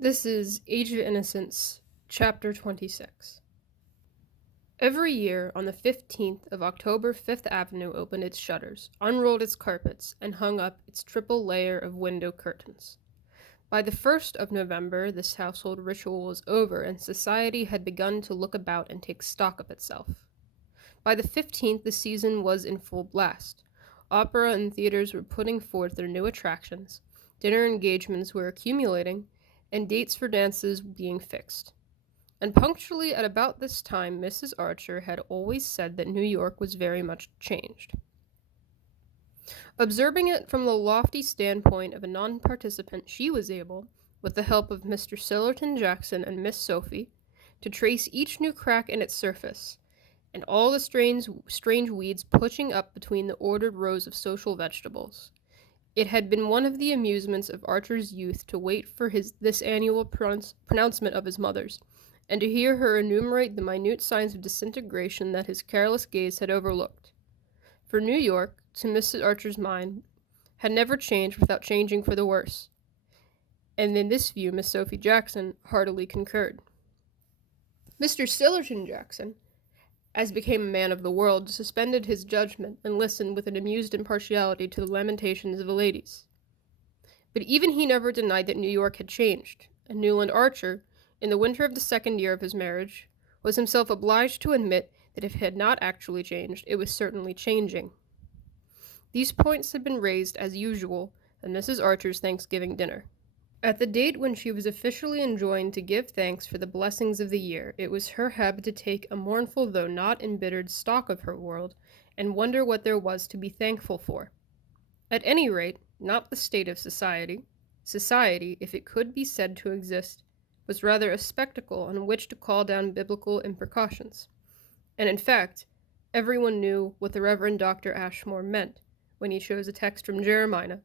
This is Age of Innocence Chapter 26. Every year, on the 15th of October, Fifth Avenue opened its shutters, unrolled its carpets, and hung up its triple layer of window curtains. By the 1st of November, this household ritual was over, and society had begun to look about and take stock of itself. By the 15th, the season was in full blast. Opera and theaters were putting forth their new attractions, dinner engagements were accumulating, and dates for dances being fixed. And punctually at about this time, Mrs. Archer had always said that New York was very much changed. Observing it from the lofty standpoint of a non-participant, she was able, with the help of Mr. Sillerton Jackson and Miss Sophie, to trace each new crack in its surface, and all the strange weeds pushing up between the ordered rows of social vegetables. It had been one of the amusements of Archer's youth to wait for this annual pronouncement of his mother's, and to hear her enumerate the minute signs of disintegration that his careless gaze had overlooked. For New York, to Mrs. Archer's mind, had never changed without changing for the worse, and in this view Miss Sophie Jackson heartily concurred. Mr. Sillerton Jackson, as became a man of the world, suspended his judgment and listened with an amused impartiality to the lamentations of the ladies. But even he never denied that New York had changed, and Newland Archer, in the winter of the second year of his marriage, was himself obliged to admit that if it had not actually changed, it was certainly changing. These points had been raised, as usual, at Mrs. Archer's Thanksgiving dinner. At the date when she was officially enjoined to give thanks for the blessings of the year, it was her habit to take a mournful though not embittered stock of her world, and wonder what there was to be thankful for. At any rate, not the state of society. Society, if it could be said to exist, was rather a spectacle on which to call down biblical imprecations. And in fact, everyone knew what the Reverend Dr. Ashmore meant when he chose a text from Jeremiah,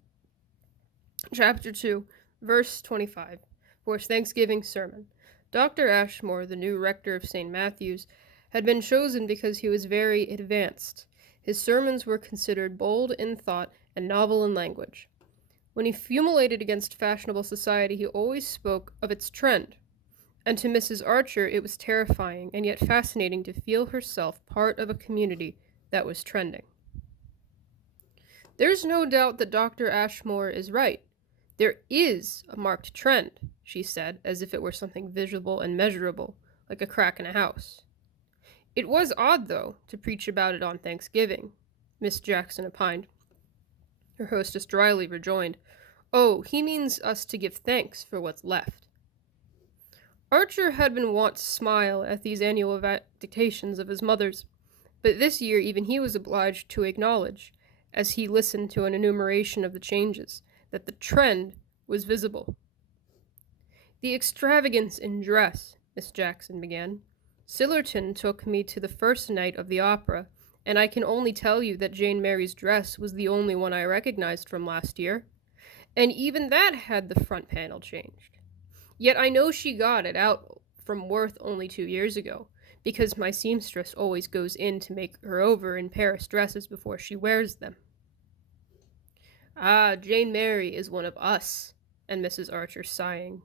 chapter 2, Verse 25, for his Thanksgiving sermon. Dr. Ashmore, the new rector of St. Matthew's, had been chosen because he was very advanced. His sermons were considered bold in thought and novel in language. When he fulminated against fashionable society, he always spoke of its trend. And to Mrs. Archer, it was terrifying and yet fascinating to feel herself part of a community that was trending. There's no doubt that Dr. Ashmore is right. There is a marked trend, she said, as if it were something visible and measurable, like a crack in a house. It was odd, though, to preach about it on Thanksgiving, Miss Jackson opined. Her hostess dryly rejoined, "Oh, he means us to give thanks for what's left." Archer had been wont to smile at these annual dictations of his mother's, but this year even he was obliged to acknowledge, as he listened to an enumeration of the changes, that the trend was visible. "The extravagance in dress," Miss Jackson began. "Sillerton took me to the first night of the opera, and I can only tell you that Jane Mary's dress was the only one I recognized from last year, and even that had the front panel changed. Yet I know she got it out from Worth only 2 years ago, because my seamstress always goes in to make her over in Paris dresses before she wears them." "Ah, Jane Mary is one of us," and Mrs. Archer sighing.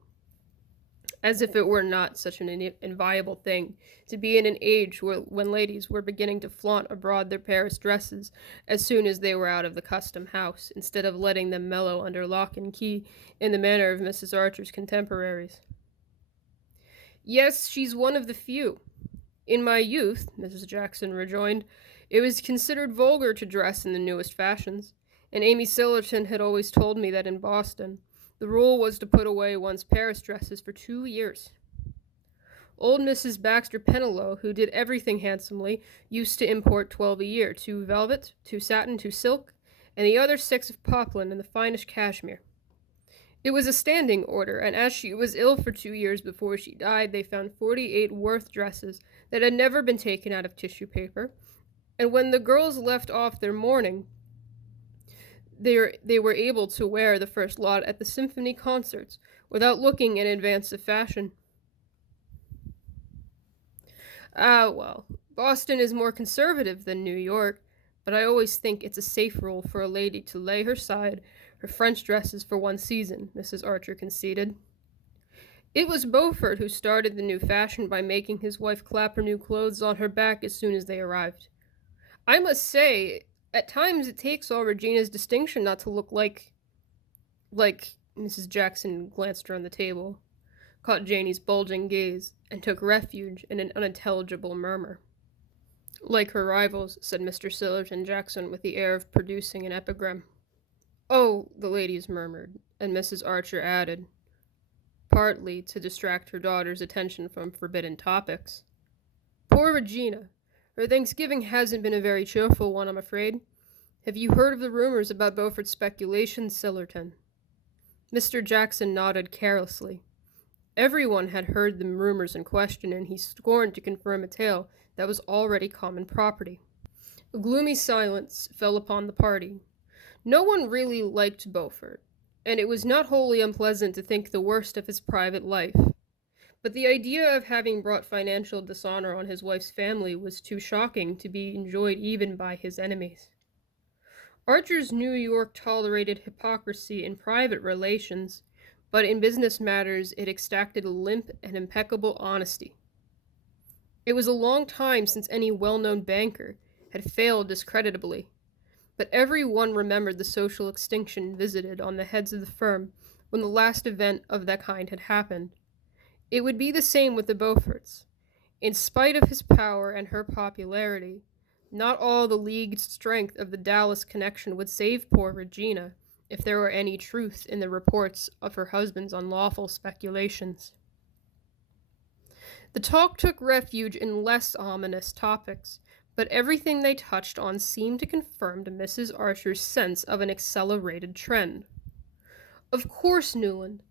As if it were not such an inviolable thing to be in an age when ladies were beginning to flaunt abroad their Paris dresses as soon as they were out of the custom house, instead of letting them mellow under lock and key in the manner of Mrs. Archer's contemporaries. "Yes, she's one of the few. In my youth," Mrs. Jackson rejoined, "it was considered vulgar to dress in the newest fashions, and Amy Sillerton had always told me that in Boston the rule was to put away one's Paris dresses for 2 years. Old Mrs. Baxter Pennilow, who did everything handsomely, used to import 12 a year, 2 velvet, 2 satin, 2 silk, and the other 6 of poplin and the finest cashmere. It was a standing order, and as she was ill for 2 years before she died, they found 48 Worth dresses that had never been taken out of tissue paper, and when the girls left off their mourning, they were able to wear the first lot at the symphony concerts without looking in advance of fashion." "Ah, well, Boston is more conservative than New York, but I always think it's a safe rule for a lady to lay aside her French dresses for one season," Mrs. Archer conceded. It was Beaufort who started the new fashion by making his wife clap her new clothes on her back as soon as they arrived. I must say, at times it takes all Regina's distinction not to look like Mrs. Jackson glanced around the table, caught Janey's bulging gaze, and took refuge in an unintelligible murmur. Like her rivals, said Mr. Sillerton Jackson with the air of producing an epigram. Oh, the ladies murmured, and Mrs. Archer added, partly to distract her daughter's attention from forbidden topics. Poor Regina. Her Thanksgiving hasn't been a very cheerful one, I'm afraid. Have you heard of the rumors about Beaufort's speculations, Sillerton? Mr. Jackson nodded carelessly. Everyone had heard the rumors in question, and he scorned to confirm a tale that was already common property. A gloomy silence fell upon the party. No one really liked Beaufort, and it was not wholly unpleasant to think the worst of his private life. But the idea of having brought financial dishonor on his wife's family was too shocking to be enjoyed even by his enemies. Archer's New York tolerated hypocrisy in private relations, but in business matters it exacted a limp and impeccable honesty. It was a long time since any well-known banker had failed discreditably, but every one remembered the social extinction visited on the heads of the firm when the last event of that kind had happened. It would be the same with the Beauforts. In spite of his power and her popularity, not all the leagued strength of the Dallas connection would save poor Regina if there were any truth in the reports of her husband's unlawful speculations. The talk took refuge in less ominous topics, but everything they touched on seemed to confirm to Mrs. Archer's sense of an accelerated trend. Of course, Newland,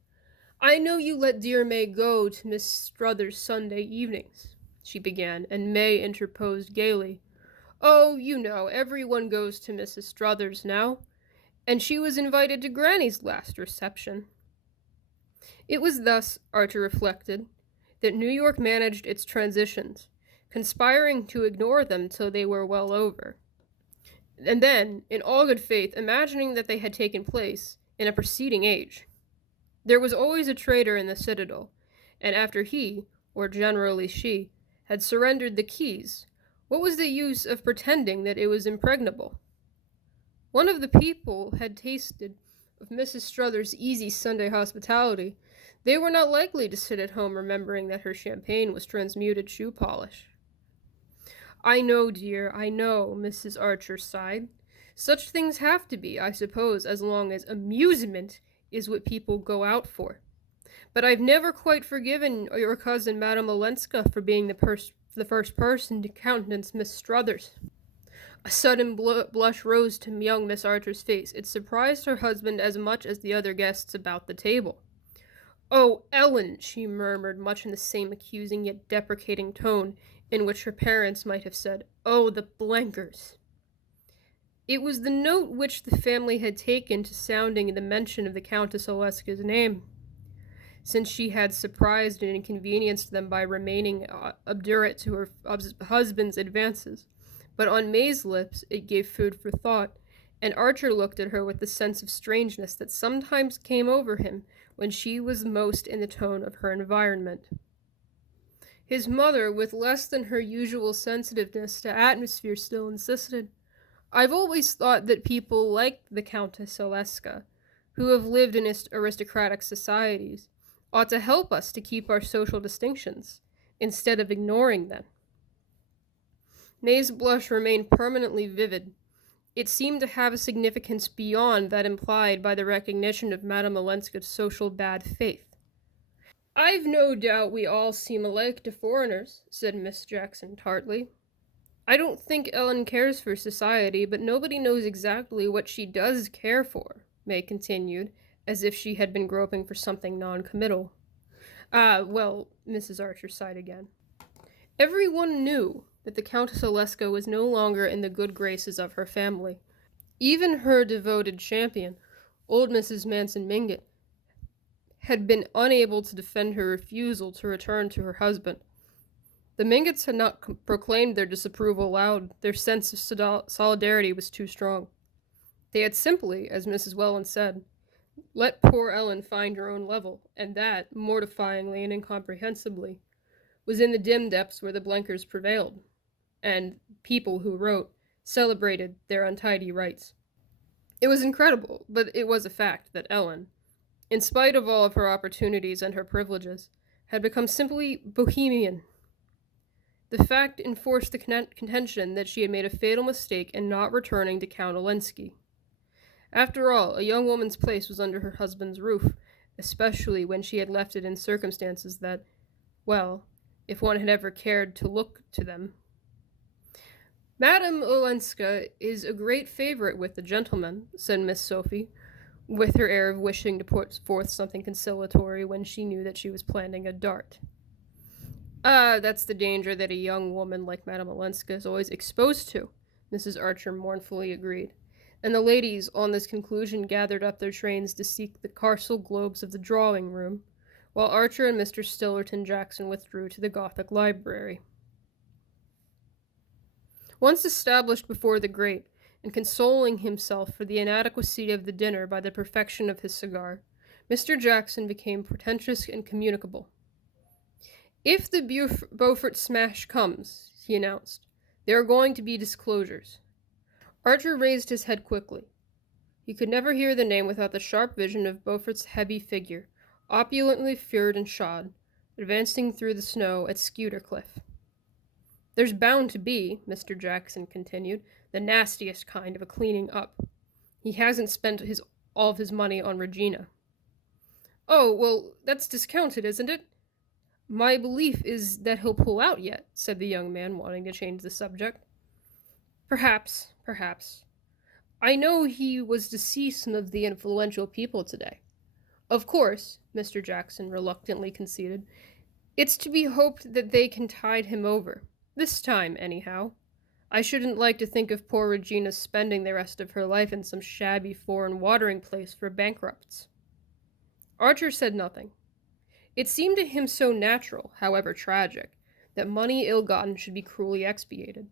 I know you let dear May go to Miss Struthers' Sunday evenings, she began, and May interposed gaily. Oh, you know, everyone goes to Mrs. Struthers now, and she was invited to Granny's last reception. It was thus, Archer reflected, that New York managed its transitions, conspiring to ignore them till they were well over, and then, in all good faith, imagining that they had taken place in a preceding age. There was always a traitor in the citadel, and after he, or generally she, had surrendered the keys, what was the use of pretending that it was impregnable? One of the people had tasted of Mrs. Struthers' easy Sunday hospitality. They were not likely to sit at home remembering that her champagne was transmuted shoe polish. I know, dear, I know, Mrs. Archer sighed. Such things have to be, I suppose, as long as amusement is what people go out for. But I've never quite forgiven your cousin, Madame Olenska, for being the first person to countenance Miss Struthers. A sudden blush rose to young Miss Archer's face. It surprised her husband as much as the other guests about the table. Oh, Ellen, she murmured, much in the same accusing yet deprecating tone in which her parents might have said, oh, the blankers. It was the note which the family had taken to sounding the mention of the Countess Oleska's name, since she had surprised and inconvenienced them by remaining obdurate to her husband's advances. But on May's lips it gave food for thought, and Archer looked at her with the sense of strangeness that sometimes came over him when she was most in the tone of her environment. His mother, with less than her usual sensitiveness to atmosphere, still insisted, I've always thought that people like the Countess Oleska, who have lived in aristocratic societies, ought to help us to keep our social distinctions, instead of ignoring them. May's blush remained permanently vivid. It seemed to have a significance beyond that implied by the recognition of Madame Olenska's social bad faith. I've no doubt we all seem alike to foreigners, said Miss Jackson tartly. I don't think Ellen cares for society, but nobody knows exactly what she does care for, May continued, as if she had been groping for something non-committal. Well, Mrs. Archer sighed again. Everyone knew that the Countess Oleska was no longer in the good graces of her family. Even her devoted champion, old Mrs. Manson Mingott, had been unable to defend her refusal to return to her husband. The Mingotts had not proclaimed their disapproval aloud. Their sense of solidarity was too strong. They had simply, as Mrs. Welland said, Let poor Ellen find her own level, and that, mortifyingly and incomprehensibly, was in the dim depths where the Blenkers prevailed, and people who wrote celebrated their untidy rights. It was incredible, but it was a fact that Ellen, in spite of all of her opportunities and her privileges, had become simply bohemian. The fact enforced the contention that she had made a fatal mistake in not returning to Count Olenski. After all, a young woman's place was under her husband's roof, especially when she had left it in circumstances that, well, if one had ever cared to look to them. Madame Olenska is a great favorite with the gentlemen, said Miss Sophie, with her air of wishing to put forth something conciliatory when she knew that she was planning a dart. Ah, that's the danger that a young woman like Madame Olenska is always exposed to, Mrs. Archer mournfully agreed, and the ladies on this conclusion gathered up their trains to seek the carcel globes of the drawing-room, while Archer and Mr. Stillerton Jackson withdrew to the Gothic library. Once established before the grate, and consoling himself for the inadequacy of the dinner by the perfection of his cigar, Mr. Jackson became portentous and communicable. "If the Beaufort smash comes," he announced, "there are going to be disclosures." Archer raised his head quickly. He could never hear the name without the sharp vision of Beaufort's heavy figure, opulently furred and shod, advancing through the snow at Skuytercliff. "There's bound to be," Mr. Jackson continued, "the nastiest kind of a cleaning up. He hasn't spent all of his money on Regina." "Oh, well, that's discounted, isn't it?" "My belief is that he'll pull out yet," said the young man, wanting to change the subject. Perhaps. I know he was to see some of the influential people today. Of course," Mr. Jackson reluctantly conceded, "it's to be hoped that they can tide him over. This time, anyhow. I shouldn't like to think of poor Regina spending the rest of her life in some shabby foreign watering place for bankrupts." Archer said nothing. It seemed to him so natural, however tragic, that money ill-gotten should be cruelly expiated,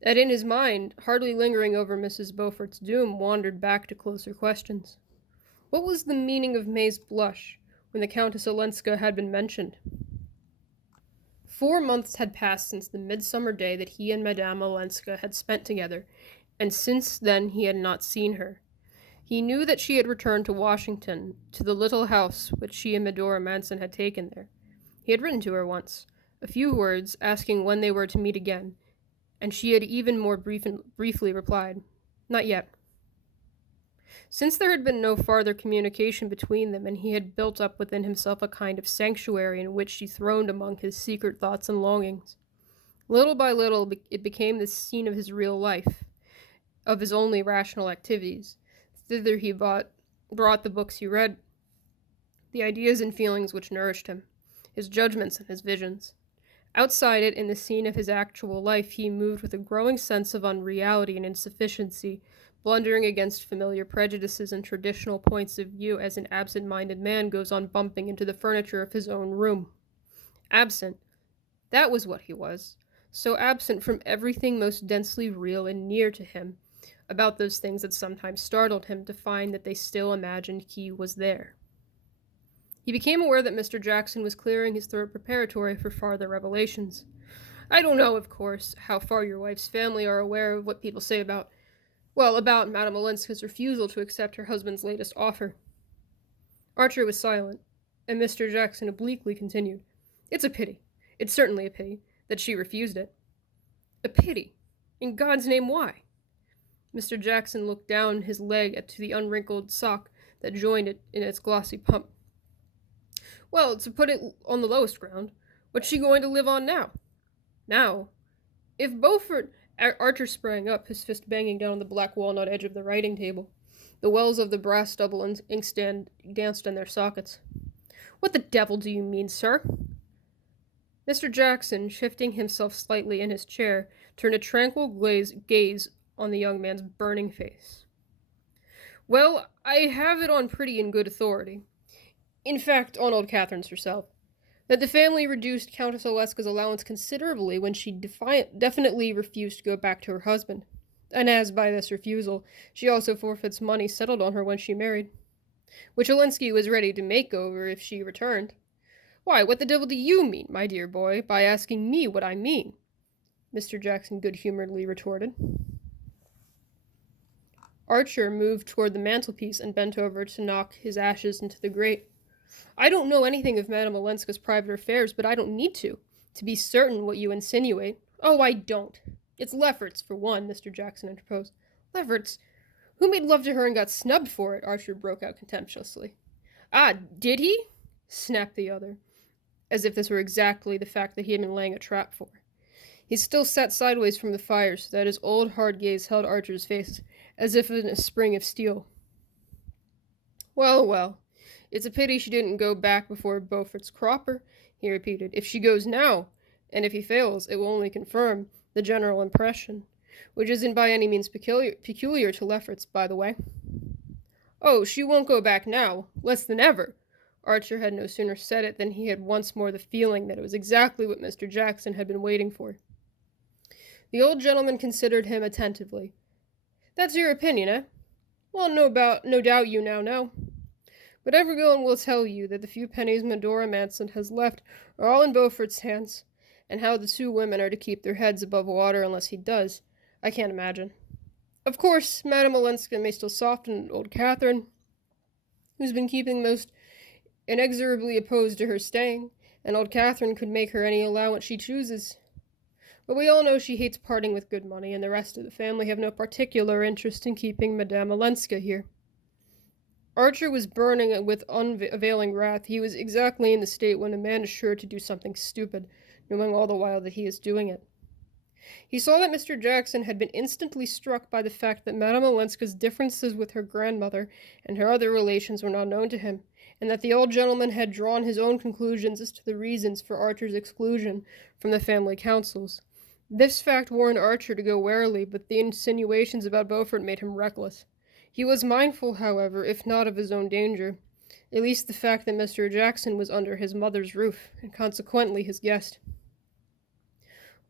that in his mind, hardly lingering over Mrs. Beaufort's doom, wandered back to closer questions. What was the meaning of May's blush when the Countess Olenska had been mentioned? 4 months had passed since the midsummer day that he and Madame Olenska had spent together, and since then he had not seen her. He knew that she had returned to Washington, to the little house which she and Medora Manson had taken there. He had written to her once, a few words, asking when they were to meet again, and she had even more briefly replied, "Not yet." Since there had been no farther communication between them, and he had built up within himself a kind of sanctuary in which she throned among his secret thoughts and longings, little by little it became the scene of his real life, of his only rational activities. Thither he brought the books he read, the ideas and feelings which nourished him, his judgments and his visions. Outside it, in the scene of his actual life, he moved with a growing sense of unreality and insufficiency, blundering against familiar prejudices and traditional points of view as an absent-minded man goes on bumping into the furniture of his own room. Absent. That was what he was. So absent from everything most densely real and near to him, about those things that sometimes startled him to find that they still imagined he was there. He became aware that Mr. Jackson was clearing his throat preparatory for farther revelations. "I don't know, of course, how far your wife's family are aware of what people say about Madame Olenska's refusal to accept her husband's latest offer." Archer was silent, and Mr. Jackson obliquely continued, "It's a pity. It's certainly a pity that she refused it." "A pity? In God's name, why?" Mr. Jackson looked down his leg to the unwrinkled sock that joined it in its glossy pump. "Well, to put it on the lowest ground, what's she going to live on now? Now, if Beaufort—" Archer sprang up, his fist banging down on the black walnut edge of the writing table. The wells of the brass double inkstand danced in their sockets. "What the devil do you mean, sir?" Mr. Jackson, shifting himself slightly in his chair, turned a tranquil gaze on the young man's burning face. "Well, I have it on pretty and good authority, in fact, on old Catherine's herself, that the family reduced Countess Olenska's allowance considerably when she definitely refused to go back to her husband, and as, by this refusal, she also forfeits money settled on her when she married. which Olenski was ready to make over if she returned. Why, what the devil do you mean, my dear boy, by asking me what I mean? Mr. Jackson good-humoredly retorted. Archer moved toward the mantelpiece and bent over to knock his ashes into the grate. I don't know anything of Madame Olenska's private affairs, but I don't need to be certain what you insinuate. Oh, I don't. It's Lefferts, for one, Mr. Jackson interposed. Lefferts? Who made love to her and got snubbed for it? Archer broke out contemptuously. Ah, did he? Snapped the other, as if this were exactly the fact that he had been laying a trap for. He still sat sideways from the fire, so that his old hard gaze held Archer's face, as if in a spring of steel. Well, well, it's a pity she didn't go back before Beaufort's cropper, he repeated. If she goes now, and if he fails, it will only confirm the general impression, which isn't by any means peculiar to Lefferts, by the way. Oh, she won't go back now, less than ever. Archer had no sooner said it than he had once more the feeling that it was exactly what Mr. Jackson had been waiting for. The old gentleman considered him attentively. That's your opinion, eh? Well, no doubt you now know. But everyone will tell you that the few pennies Medora Manson has left are all in Beaufort's hands, and how the two women are to keep their heads above water unless he does, I can't imagine. Of course, Madame Olenska may still soften old Catherine, who's been keeping most inexorably opposed to her staying, and old Catherine could make her any allowance she chooses. But we all know she hates parting with good money, and the rest of the family have no particular interest in keeping Madame Olenska here. Archer was burning with unavailing wrath. He was exactly in the state when a man is sure to do something stupid, knowing all the while that he is doing it. He saw that Mr. Jackson had been instantly struck by the fact that Madame Olenska's differences with her grandmother and her other relations were not known to him, and that the old gentleman had drawn his own conclusions as to the reasons for Archer's exclusion from the family councils. This fact warned Archer to go warily, but the insinuations about Beaufort made him reckless. He was mindful, however, if not of his own danger, at least the fact that Mr. Jackson was under his mother's roof, and consequently his guest.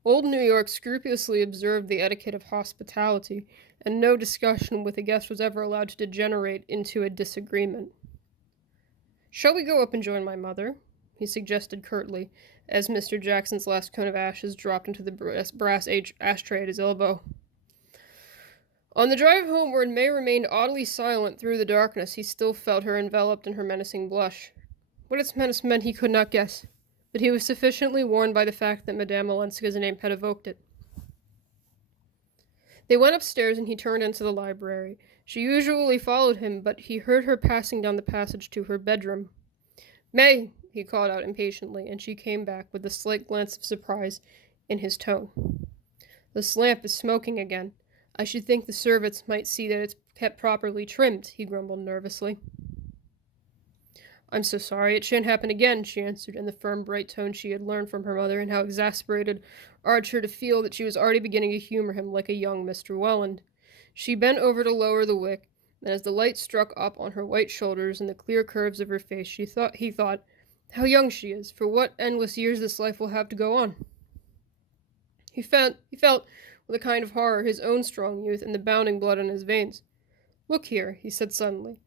Old New York scrupulously observed the etiquette of hospitality, and no discussion with a guest was ever allowed to degenerate into a disagreement. Shall we go up and join my mother? He suggested curtly, as Mr. Jackson's last cone of ashes dropped into the brass ashtray at his elbow. On the drive homeward, May remained oddly silent through the darkness. He still felt her enveloped in her menacing blush. What its menace meant he could not guess, but he was sufficiently warned by the fact that Madame Olenska's name had evoked it. They went upstairs, and he turned into the library. She usually followed him, but he heard her passing down the passage to her bedroom. May, he called out impatiently, and she came back with a slight glance of surprise in his tone. The lamp is smoking again. I should think the servants might see that it's kept properly trimmed, he grumbled nervously. I'm so sorry, it shan't happen again, she answered in the firm, bright tone she had learned from her mother, and how exasperated Archer to feel that she was already beginning to humor him like a young Mr. Welland. She bent over to lower the wick, and as the light struck up on her white shoulders and the clear curves of her face, he thought, how young she is, for what endless years this life will have to go on. He felt, with a kind of horror, his own strong youth and the bounding blood in his veins. Look here, he said suddenly.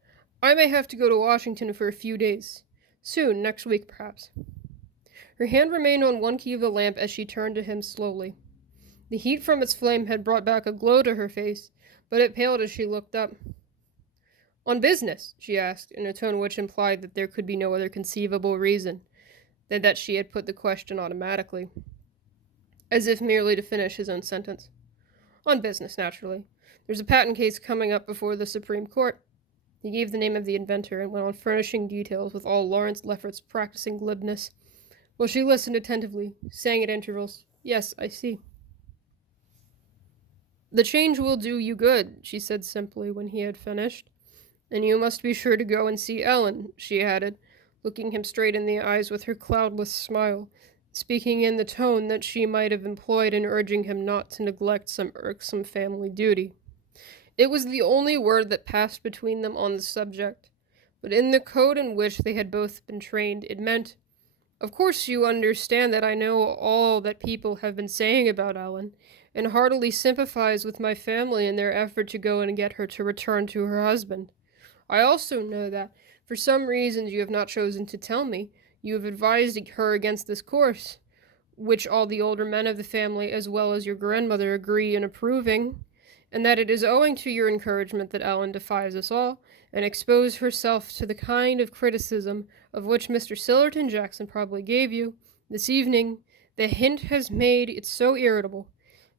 I may have to go to Washington for a few days. Soon, next week, perhaps. Her hand remained on one key of the lamp as she turned to him slowly. The heat from its flame had brought back a glow to her face, but it paled as she looked up. On business? She asked, in a tone which implied that there could be no other conceivable reason than that she had put the question automatically, as if merely to finish his own sentence. On business, naturally. There's a patent case coming up before the Supreme Court. He gave the name of the inventor and went on furnishing details with all Lawrence Lefferts' practicing glibness, while she listened attentively, saying at intervals, Yes, I see. The change will do you good, she said simply when he had finished. And you must be sure to go and see Ellen, she added, looking him straight in the eyes with her cloudless smile, speaking in the tone that she might have employed in urging him not to neglect some irksome family duty. It was the only word that passed between them on the subject, but in the code in which they had both been trained, it meant, Of course you understand that I know all that people have been saying about Ellen, and heartily sympathize with my family in their effort to go and get her to return to her husband. I also know that, For some reasons you have not chosen to tell me, you have advised her against this course, which all the older men of the family, as well as your grandmother, agree in approving, and that it is owing to your encouragement that Ellen defies us all, and exposes herself to the kind of criticism of which Mr. Sillerton Jackson probably gave you. This evening, the hint has made it so irritable.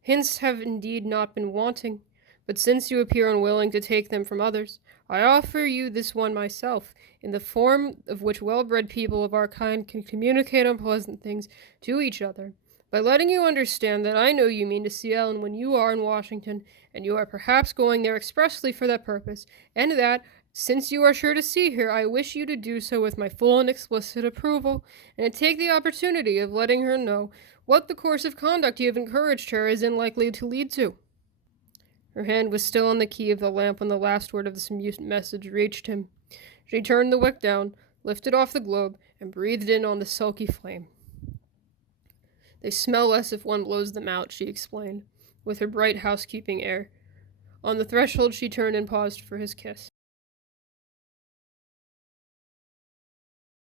Hints have indeed not been wanting, but since you appear unwilling to take them from others, I offer you this one myself, in the form of which well-bred people of our kind can communicate unpleasant things to each other, by letting you understand that I know you mean to see Ellen when you are in Washington, and you are perhaps going there expressly for that purpose, and that, since you are sure to see her, I wish you to do so with my full and explicit approval, and to take the opportunity of letting her know what the course of conduct you have encouraged her is likely to lead to. Her hand was still on the key of the lamp when the last word of this message reached him. She turned the wick down, lifted off the globe, and breathed in on the sulky flame. They smell less if one blows them out, she explained, with her bright housekeeping air. On the threshold she turned and paused for his kiss.